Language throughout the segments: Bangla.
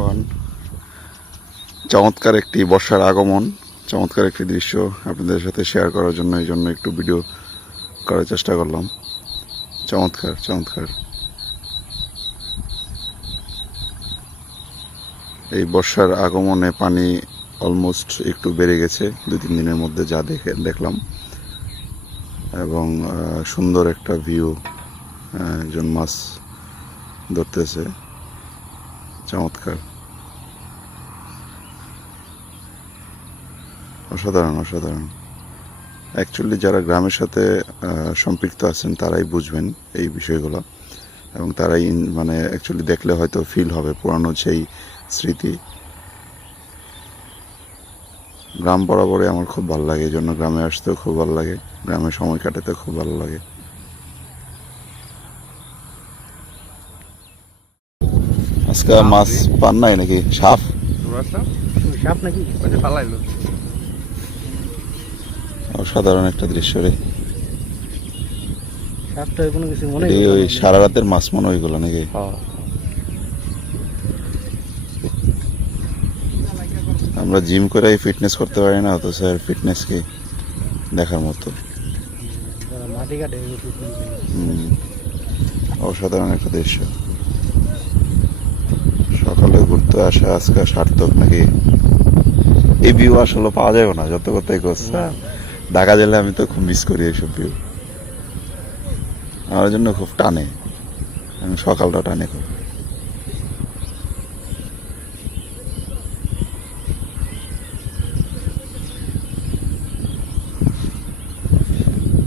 এভরিওয়ান চমৎকার একটি বর্ষার আগমন, চমৎকার একটি দৃশ্য আপনাদের সাথে শেয়ার করার জন্য এই জন্য একটু ভিডিও করার চেষ্টা করলাম। চমৎকার চমৎকার। এই বর্ষার আগমনে পানি অলমোস্ট একটু বেড়ে গেছে দু তিন দিনের মধ্যে যা দেখে দেখলাম। এবং সুন্দর একটা ভিউ একজন মাছ ধরতেছে। চমৎকার। অসাধারণ অসাধারণ। অ্যাকচুয়ালি যারা গ্রামের সাথে সম্পৃক্ত আছেন, তারাই বুঝবেন এই বিষয়গুলো। এবং তারাই মানে অ্যাকচুয়ালি দেখলে হয়তো ফিল হবে পুরানো সেই স্মৃতি। গ্রাম বরাবরই আমার খুব ভালো লাগে, এই জন্য গ্রামে আসতেও খুব ভালো লাগে, গ্রামে সময় কাটাতে খুব ভালো লাগে। আজকে মাছ পান নাই নাকি? সাপ? সাপ নাকি? পালাইলো। অসাধারণ একটা দৃশ্য রে। কোনো কিছু মনে ওই সারা রাতের মাছ মনে ওইগুলো নাকি? হ্যাঁ। আমরা জিম করে ফিটনেস করতে পারি না তো স্যার ফিটনেস কি দেখার মতো। অসাধারণ একটা দৃশ্য। সকালে ঘুরতে আসা আজকে সার্থক নাকি? এই ভিউ আসলে পাওয়া যাবে না যত কথাই করছে। ঢাকা জেলে আমি তো খুব মিস করি এইসব ভিউ আমার জন্য খুব টানে। আমি সকালটা টানে খুব।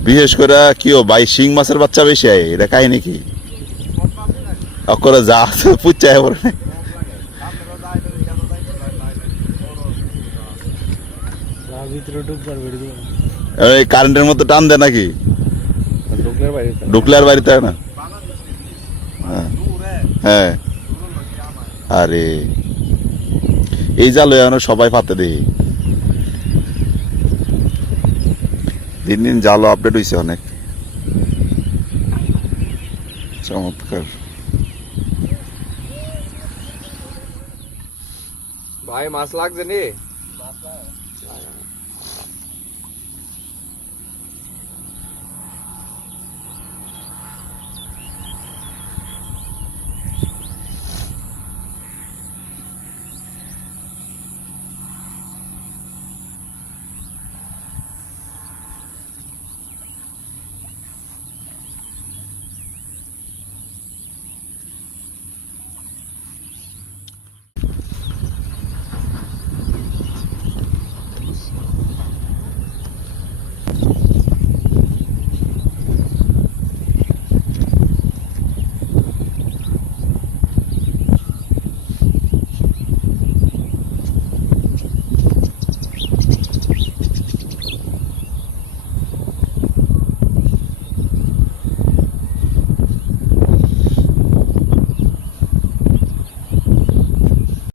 বিশেষ করে কি ও ভাই, শিং মাছের বাচ্চা বেশি আয়, এটা কাহিনী কি? অকরে যা আছে পুচ্চায় পড়ে। ভিতরে ঢুকবার বেড়ে এই কারেন্টের মতো টান দেয় নাকি? ঢুকলে আর বাড়িতে হয় না? হ্যাঁ। হ্যাঁ। আরে। এই জাল এখন সবাই পাতে দেখি দিন দিন জালও আপডেট হয়েছে অনেক। চমৎকার। ভাই মাছ লাগছে নি?